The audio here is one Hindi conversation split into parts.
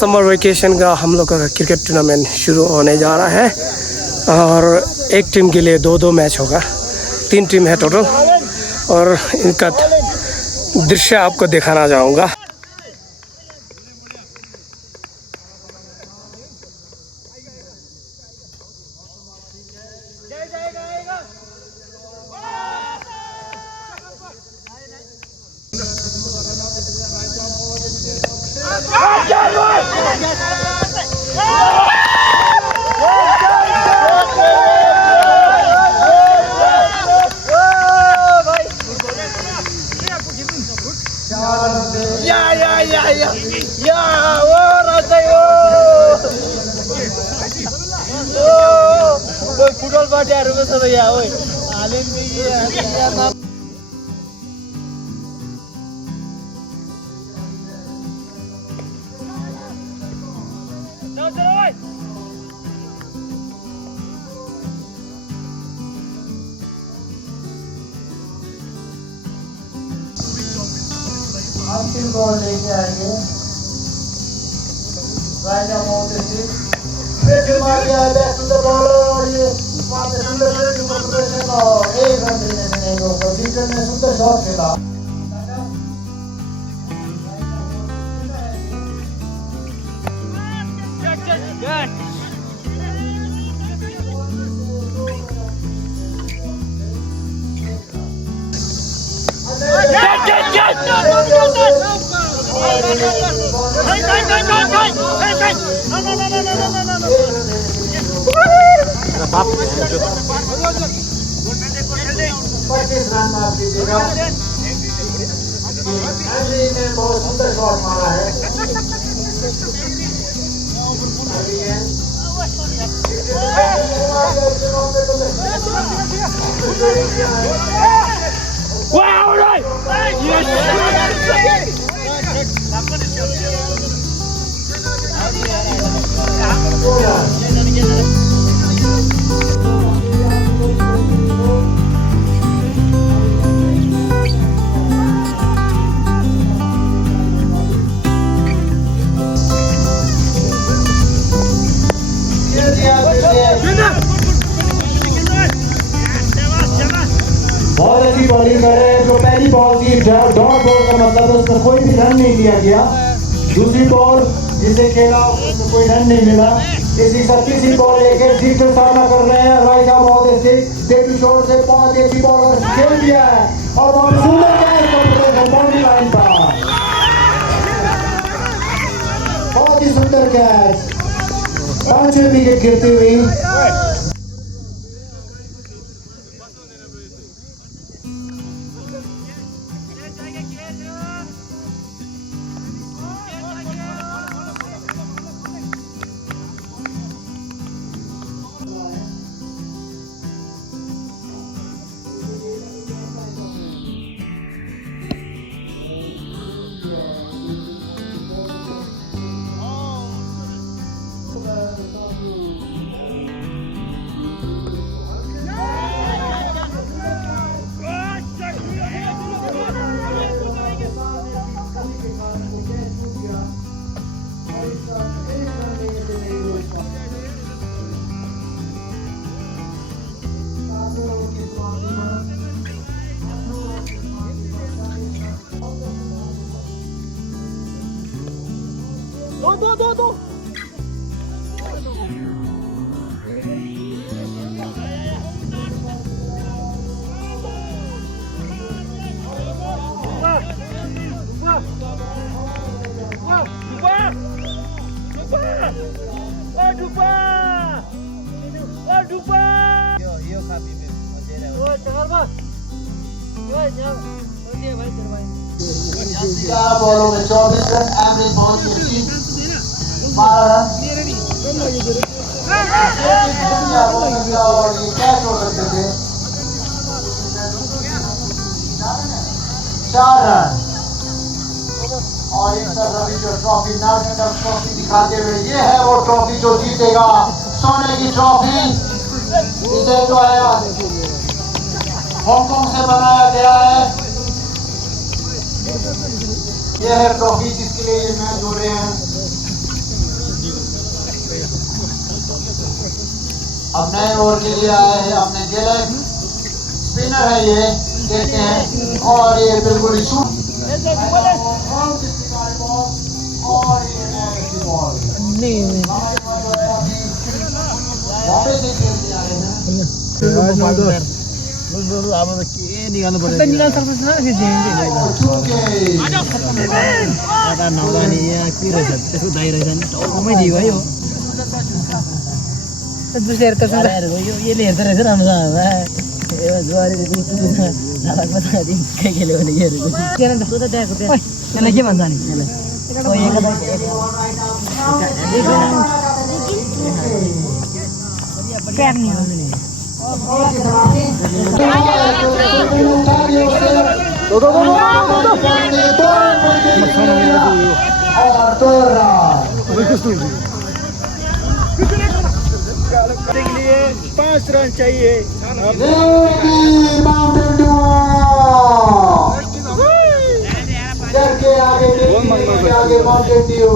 समर वेकेशन का हम लोग का क्रिकेट टूर्नामेंट शुरू होने जा रहा है और एक टीम के लिए 2-2 मैच होगा। 3 टीम है टोटल और इनका दृश्य आपको दिखाना चाहूँगा। फुटबॉल पार्टीहरू पो छ त यहाँ ओइ हालेन अंतिम बॉल लेके आएंगे राजा मोहम्मद सिंह मार दिया बैक टू द बॉल और ये सुंदर से और एक रन देने को विकेट में सुंदर शॉट खेला। बहुत सुंदर शॉट मारा है। बहुत अच्छी बॉलिंग करे जो पहली बॉल थी डॉट बॉल का मतलब उसमें कोई भी रन नहीं लिया गया। दूसरी बॉल जिसे खेला उसमें कोई रन नहीं मिला। इसी 37 बॉल लेके जीत का सामना कर रहे हैं। राजा मोहम्मद सिंह डेब्यू शॉट से 5 अच्छी बॉल खेल दिया है और बहुत सुंदर कैच बाउंड्री लाइन पर बहुत ही सुंदर कैच 5 विकेट गिरती हुई। दो बॉलों में 24 रन एवरेज बहुत ही 12 रन और ये कैच हो सकते थे 4 रन और एक तरफ अभी जो ट्रॉफी नेशनल ट्रॉफी दिखाते हुए ये है वो ट्रॉफी जो जीतेगा सोने की ट्रॉफी। इसे जो है हांगकांग से बनाया गया है। यह है ट्रॉफी जिसके लिए ये मैच हो रहे हैं। अब नए ओवर के लिए आए हैं अपने गिलक स्पिनर है ये, देखते हैं, और ये बिल्कुल ही शूट और ये बॉल वापस एक खेल के आए हैं। लिए 5 रन चाहिए। आगे माउंटेन ड्यू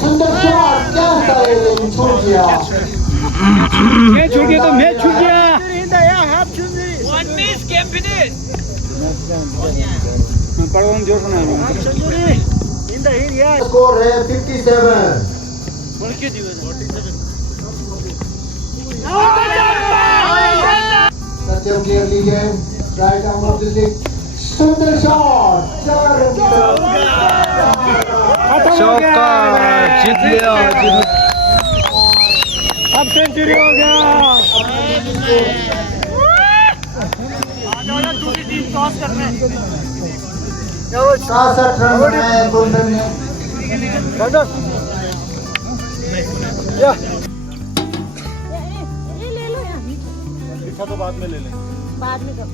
सुंदर शॉट, क्या छूट गया, छूट गया तो मैच छूट गया। स्कोर है 57। सत्यम केयर लीजिए, right arm of the leg, सुंदर शॉट, 4 रन की चौका, जीत लिया, अब सेंचुरी हो गया। 66 रन बनाए गोल्डन ने। तो बाद में ले लें, बाद में कब?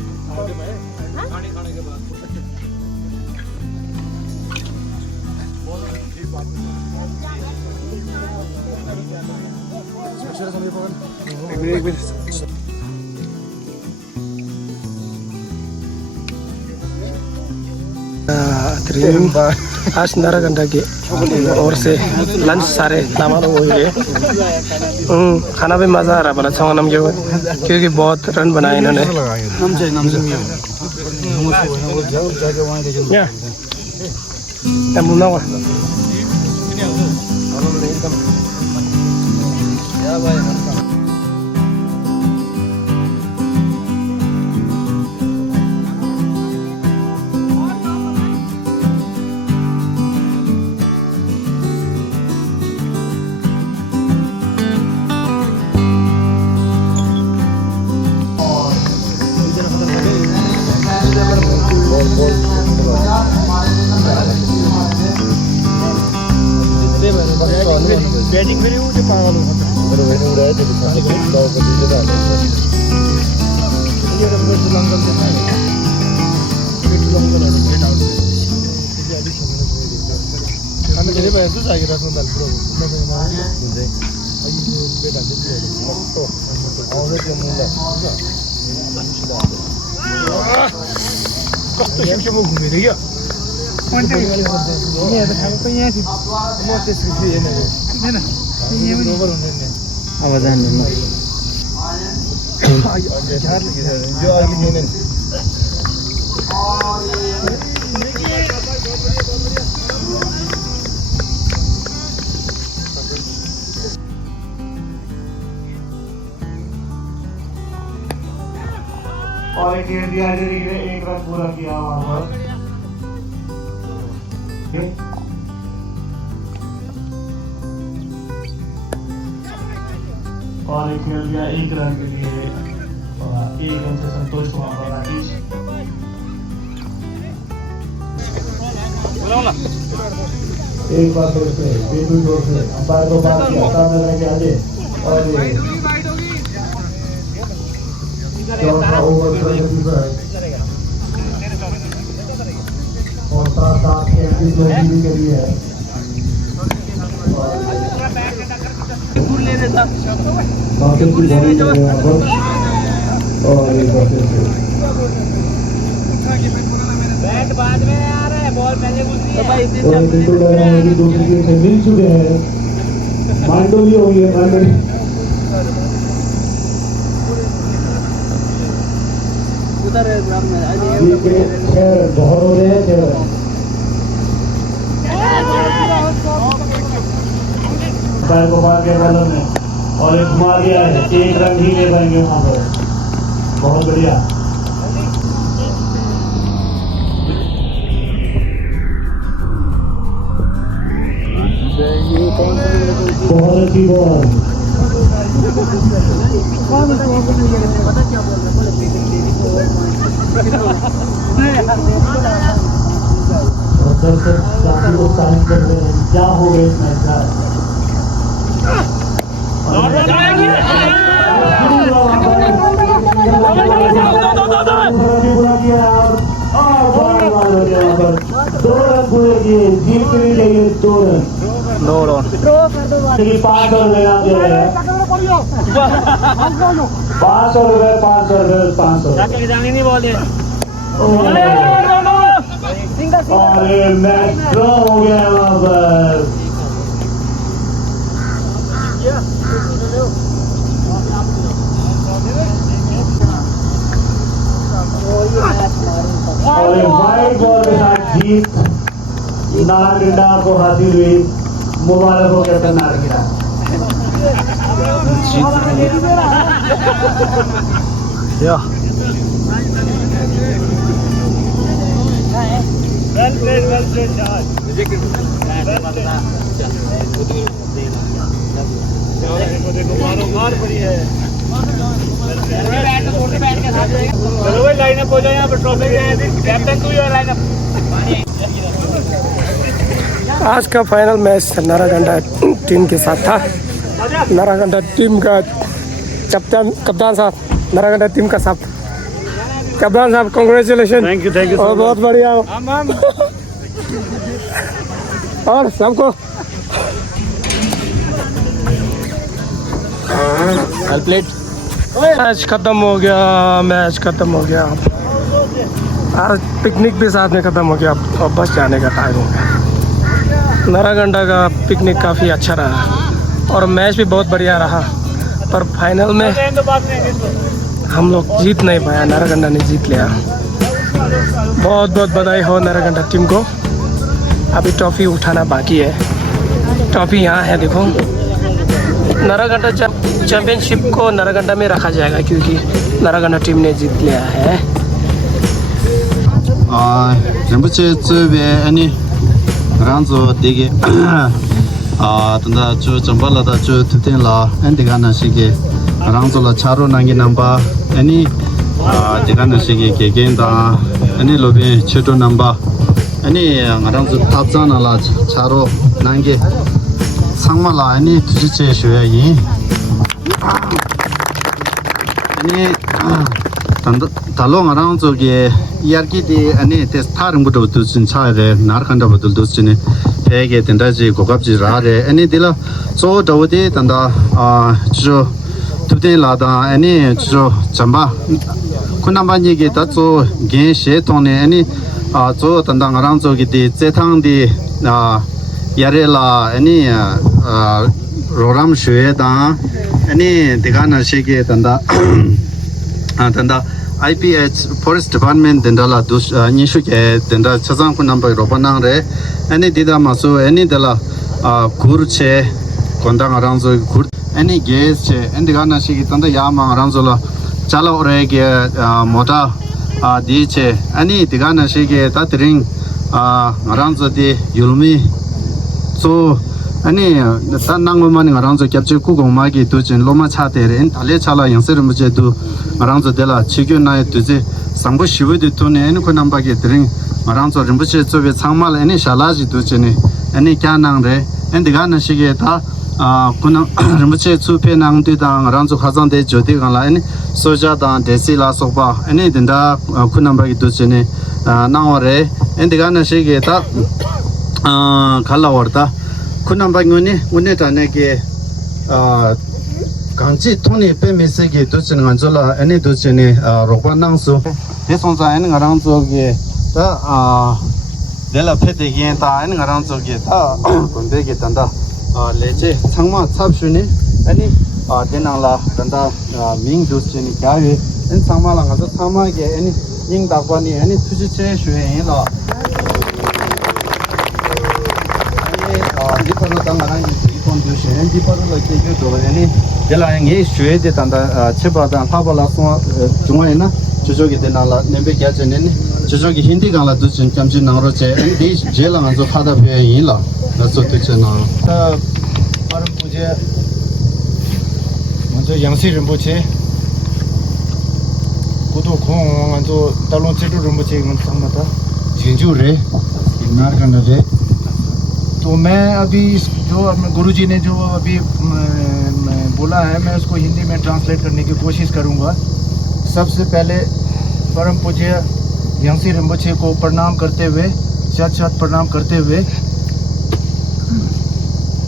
खाने के बाद। एक मिनट आज 12 घंटा की और से लंच सारे सामान हो गए। खाना भी मज़ा आ रहा बड़ा अच्छा नाम क्योंकि बहुत रन बनाए इन्होंने। बैटिंग में नहीं पागल और एक इंडिया ने 1 रन पूरा किया वहां पर। और एक खेल दिया 1 रन के लिए, 1 रन से संतोष हुआ राकेश। एक बार फिर से बेबी जोर से अंपायर को बात किया, सामने लेके आगे, और ये चौथा ओवर और साथ के लिए है। काफी की बॉलिंग कर रहे हैं और एक बार फिर से और बिल्कुल दूसरी टीम से मिल चुके हैं मांडोली हो गई है मांडोली बहुत हो रहे हैं पैर को मार के बॉलर में और एक घुमा दिया है 1 रन ही ले पाएंगे वहां पर बहुत बढ़िया बहुत अच्छी बॉल दर्शक काफी उत्साहित कर रहे हैं क्या हो गया इस मैच का दो रन पूरे किए जीत के लिए चाहिए 2 रन 500 रुपए आप दे रहे हैं 500 रुपए 500 और ये मैच ड्रॉ हो गया है वहां पर और ये वाइड बॉल के साथ जीत नारगंडा को हासिल हुई मुबारक हो कैप्टन नारगंडा Well played, देखो मार पड़ी है चलो भाई लाइनअप हो जाए यहाँ पर ट्रॉफी कैप्टन तू ही है लाइनअप आज का फाइनल मैच नारागंडा टीम के साथ था नारागंडा टीम का कप्तान साहब नारागंडा टीम का साहब कप्तान साहब कांग्रेचुलेशन थैंक यू और बहुत बढ़िया और सबको मैच खत्म हो गया आज पिकनिक भी साथ में खत्म हो गया अब बस जाने का टाइम हो गया नारागंडा का पिकनिक काफ़ी अच्छा रहा और मैच भी बहुत बढ़िया रहा पर फाइनल में हम लोग जीत नहीं पाया नारागंडा ने जीत लिया बहुत बहुत बधाई हो नारागंडा टीम को अभी ट्रॉफी उठाना बाकी है ट्रॉफी यहाँ है देखो नारागंडा चैंपियनशिप को नारागंडा में रखा जाएगा क्योंकि नारागंडा टीम ने जीत लिया है 상말라 아니 두지체 쉬어야지 아니 달롱아랑 저기 이야기디 아니 테스타름부터 두진 차에 나르칸다부터 두진이 되게 된다지 고갑지 라레 아니 딜라 저 더디 단다 저 두데라다 아니 저 잠바 군남반 얘기 다저 게셰 통네 아니 저 단다가랑 저기디 제탕디 야레라 아니 로람 쉐다 아니 대가나 시게 단다 단다 IPH Forest Department 된다라 두스 니슈게 된다 차장군 넘버 로바나레 아니 디다마소 아니 달라 구르체 건당 아랑조 구 아니 게스체 엔디가나 시게 단다 야망 아랑조라 잘라 오레게 모타 디체 아니 디가나 시게 다트링 아랑조디 율미 so ani tan nang ma ni ngarang zo capture ku go ma gi tu chen lo ma cha de re dale chala yang ser mu je du ngarang zo de la chi gyu na tu je sang bo shi we de tu ne ni ko nam ba ge dring ngarang zo rim bu che zo be chang ma le ni sha la ji tu che ni ani kya nang re en de ga na shi ge ta ku na rim bu che chu pe nang de da ngarang zo kha jang de jo de ga la ani so ja da de si la so ba ani den da ku nam ba gi tu che ni na wa re en de ga na shi ge ta khala warta kunamba ngone une tane ke 강지 돈이 빼면서기 도치는 안절라 아니 도치니 로바 낭수 대송자 아니 가랑 저기 다 내가 패대기에 다 아니 가랑 저기 다 건배기 단다 레제 상마 탑슈니 아니 대나라 단다 밍 도치니 가위 엔 상마랑 가서 상마게 아니 잉 다관이 아니 투지체 쉐인라 디파로 당가랑 이폰 두셔 디파로 라케게 도레니 젤라잉에 쉐데 단다 쳬바다 타발라 소 중앙에나 저쪽에 되나라 nembe 갸제네 저쪽에 힌디 강라 두신 잠시 나로체 디 젤랑 안조 카다 베인라 나서 두체나 다 परम पूज्य 먼저 양시 rinpoche 고도 공 먼저 달론 제도 rinpoche 만 상마다 जिंजू रे नारकंड रे तो मैं अभी जो गुरुजी ने जो अभी बोला है मैं उसको हिंदी में ट्रांसलेट करने की कोशिश करूंगा। सबसे पहले परम पूज्य यांसी रिम्पोचे को प्रणाम करते हुए शत प्रणाम करते हुए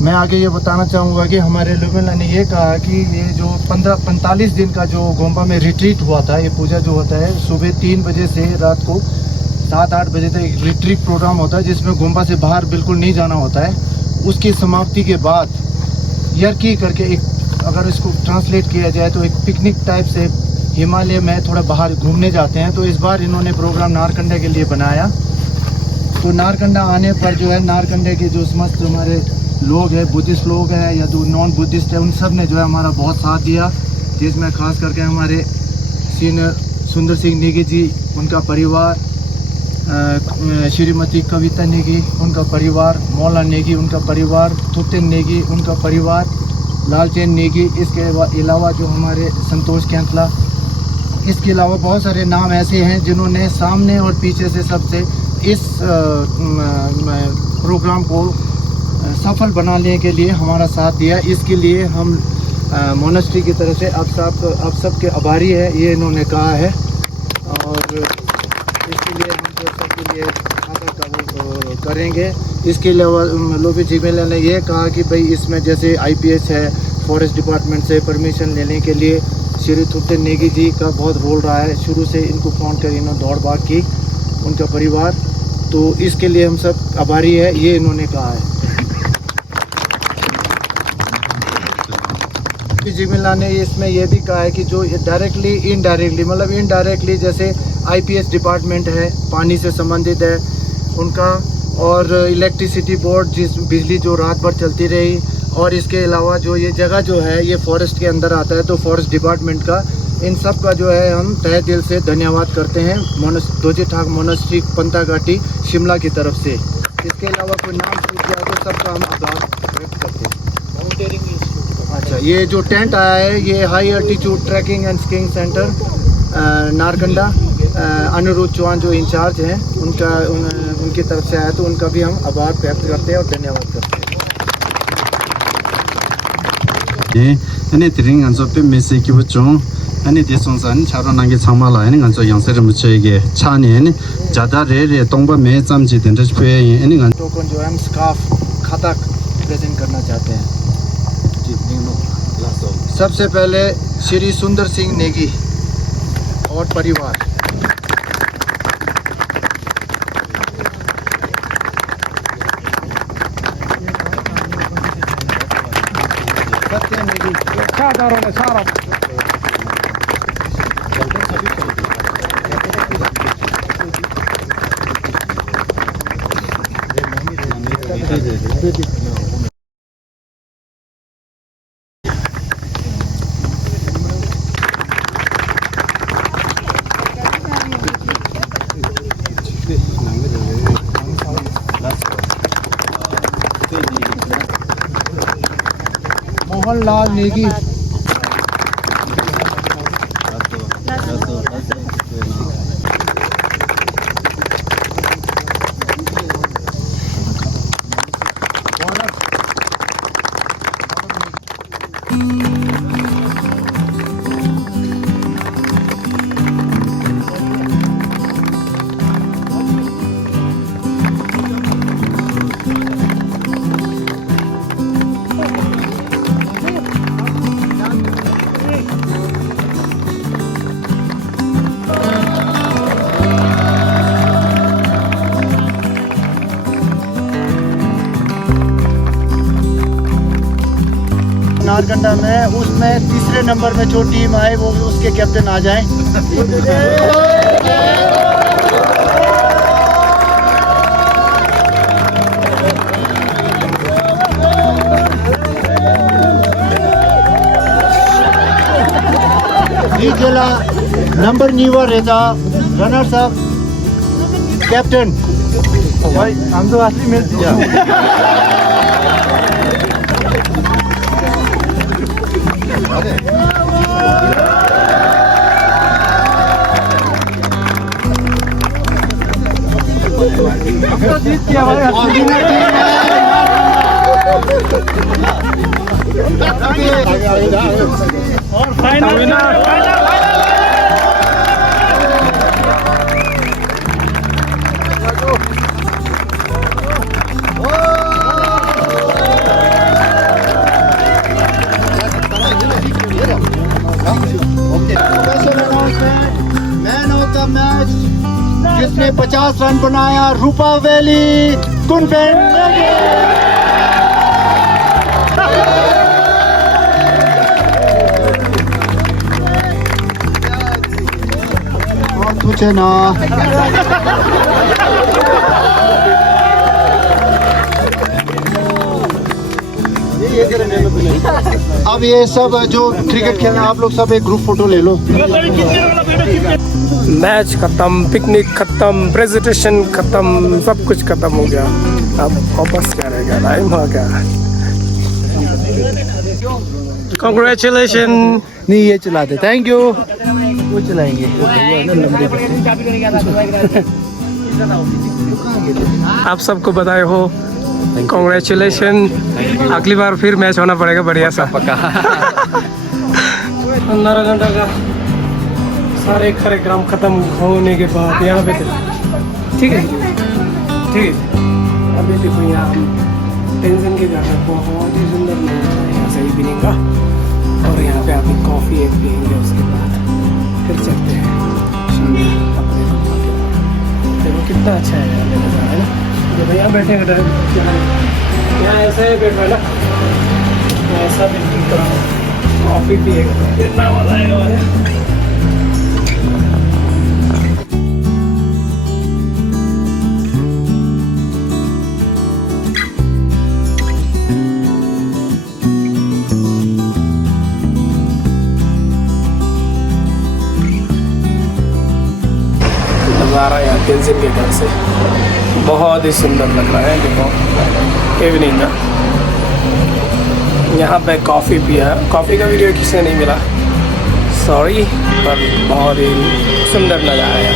मैं आगे ये बताना चाहूँगा कि हमारे लुमेला ने ये कहा कि ये जो 45 दिन का जो गोम्बा में रिट्रीट हुआ था, ये पूजा जो होता है सुबह 3 बजे से रात को 7-8 बजे तक एक रिट्रीट प्रोग्राम होता है जिसमें गोम्बा से बाहर बिल्कुल नहीं जाना होता है। उसकी समाप्ति के बाद यर्की करके एक, अगर इसको ट्रांसलेट किया जाए तो एक पिकनिक टाइप से हिमालय में थोड़ा बाहर घूमने जाते हैं। तो इस बार इन्होंने प्रोग्राम नारकंडा के लिए बनाया। तो नारकंडा आने पर जो है नारकंडे के जो समस्त हमारे लोग हैं, बुद्धिस्ट लोग हैं या जो नॉन बुद्धिस्ट है, उन सब ने जो है हमारा बहुत साथ दिया, जिसमें खास करके हमारे सीनियर सुंदर सिंह नेगी जी, उनका परिवार, श्रीमती कविता नेगी उनका परिवार, मौला नेगी उनका परिवार, तुतिन नेगी उनका परिवार, लालचंद नेगी, इसके अलावा जो हमारे संतोष कैंतला, इसके अलावा बहुत सारे नाम ऐसे हैं जिन्होंने सामने और पीछे से सबसे इस प्रोग्राम को सफल बनाने के लिए हमारा साथ दिया। इसके लिए हम मोनेस्ट्री की तरफ से आप सबके आभारी है, ये इन्होंने कहा है। और इसके लिए हम सबके लिए खाता कबूल करेंगे। इसके अलावा लोबी जिमेला ने ये कहा कि भाई इसमें जैसे IPS है, फॉरेस्ट डिपार्टमेंट से परमिशन लेने के लिए श्री तुतिन नेगी जी का बहुत रोल रहा है। शुरू से इनको फ़ोन कर इन्होंने दौड़ भाग की, उनका परिवार, तो इसके लिए हम सब आभारी है, ये इन्होंने कहा है। जिमिला ने इसमें यह भी कहा है कि जो डायरेक्टली इनडायरेक्टली, मतलब इनडायरेक्टली जैसे IPS डिपार्टमेंट है, पानी से संबंधित है उनका, और इलेक्ट्रिसिटी बोर्ड जिस बिजली जो रात भर चलती रही, और इसके अलावा जो ये जगह जो है ये फॉरेस्ट के अंदर आता है, तो फॉरेस्ट डिपार्टमेंट का, इन सब का जो है हम तहे दिल से धन्यवाद करते हैं दोजी ठाक मोनेस्ट्री पंताघाटी शिमला की तरफ से। इसके अलावा कोई नाम छूट गया तो सबका हम आभार व्यक्त करते हैं। अच्छा, ये जो टेंट आया है ये high altitude trekking and skiing centre Narkanda, Anurudh Chauhan जो इंचार्ज हैं उनकी तरफ से आया, तो उनका भी हम आभार व्यक्त करते हैं और धन्यवाद करते हैं। Ani tiring anzo pe mese ki buchong ani de songsan charo nange changmala ani anzo yangsere muchege chani ani jada re tongba me chamji den res pe ani an token जो है हम स्कार्फ खाता प्रेजेंट करना चाहते हैं। सबसे पहले श्री सुंदर सिंह नेगी और परिवार, मोहनलाल नेगी, नारकंडा में, उसमें तीसरे नंबर में जो टीम आए वो उसके कैप्टन आ जाएं। ये जिला नंबर नीवा रहता रनर्स अप कैप्टन भाई हम तो असली मिल जीत किया भाई और final man of the match जिसने 50 रन बनाया, रूपा वैली कुनफेंट। और कुछ है ना अब ये सब जो क्रिकेट खेलना, आप लोग सब एक ग्रुप फोटो ले लो। मैच खत्म, पिकनिक खत्म, प्रेजेंटेशन खत्म, सब कुछ खत्म हो गया। अब वापस क्या रह गया, टाइम हो गया। Congratulations। नहीं ये चलाते, थैंक यू। वो चलाएंगे आप सबको बधाई हो, कॉन्ग्रेचुलेशन। अगली बार फिर मैच होना पड़ेगा बढ़िया सा। 15 घंटा का सारे कार्यक्रम खत्म होने के बाद यहाँ पे ठीक है ठीक है। अभी देखो यहाँ टेंशन के घर में बहुत ही सुंदर नज़ारा है यहाँ से इवनिंग का। और यहाँ पे अभी कॉफ़ी एक पियेंगे, उसके बाद फिर चलते हैं अपने गुफा के। देखो कितना अच्छा है यहाँ पे नज़ारा, है ना। जब यहाँ बैठेंगे यहाँ ऐसा ही बैठा है ना, ऐसा बिल्कुल कॉफ़ी पिएगा कितना मजा आएगा। नज़ारा यहाँ तेंजिन के घर से बहुत ही सुंदर लग रहा है। देखो इवनिंग का यहाँ पे कॉफ़ी पिया, कॉफ़ी का वीडियो किसी नहीं मिला, सॉरी, पर बहुत ही सुंदर नज़ारा है।